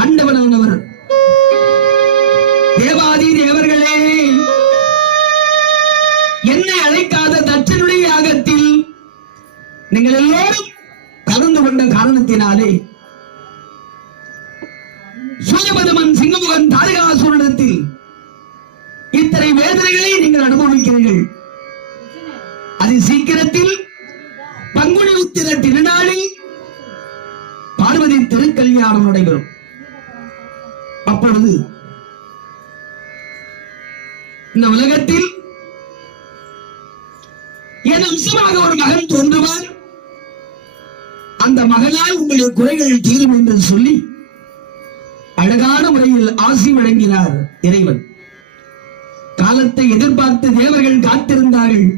ஆண்டவனானவர் தேவாதி தேவர்களே, என்னை அழைக்காத தச்சனுடைய யாகத்தில் நீங்கள் எல்லோரும் கலந்து கொண்ட காரணத்தினாலே சூரபதமன் சிங்கமுகன் தாரகாசுரனிடத்தில் இத்தனை வேதனைகளை நீங்கள் அனுபவிக்கிறீர்கள். அது சீக்கிரத்தில் பங்குனி உத்திர திருநாளில் பார்வதி திருக்கல்யாணம் நடைபெறும். அப்பொழுது இந்த உலகத்தில் என் அம்சமாக ஒரு மகன் தோன்றுவார். அந்த மகனால் உங்களுடைய குறைகள் தீரும் என்று சொல்லி அழகான முறையில் ஆசி வழங்கினார் இறைவன். காலத்தை எதிர்பார்த்து தேவர்கள் காத்திருந்தார்கள்.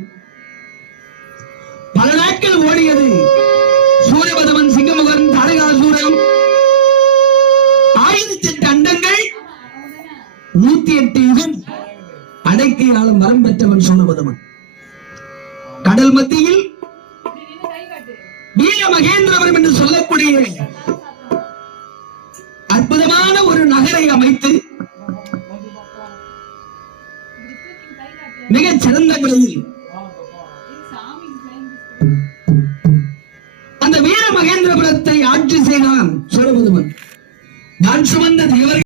பல நாட்கள் ஓடியது. சூரபதமன் சிங்கமுகன் தாரகாசூரன் 1008 அண்டங்கள் 108 யுகம் அடக்கி ஆளும் வரம் பெற்றவன் சூரபதமன். கடல் மத்தியில் வீர மகேந்திரவரம் என்று சொல்லக்கூடிய அற்புதமான ஒரு நகரை அமைத்து மிகச் சிறந்த முறையில் அந்த வீர மகேந்திரபுரத்தை ஆட்சி செய்தான் சூரபதமன். நான் சுமந்த தேவர்கள்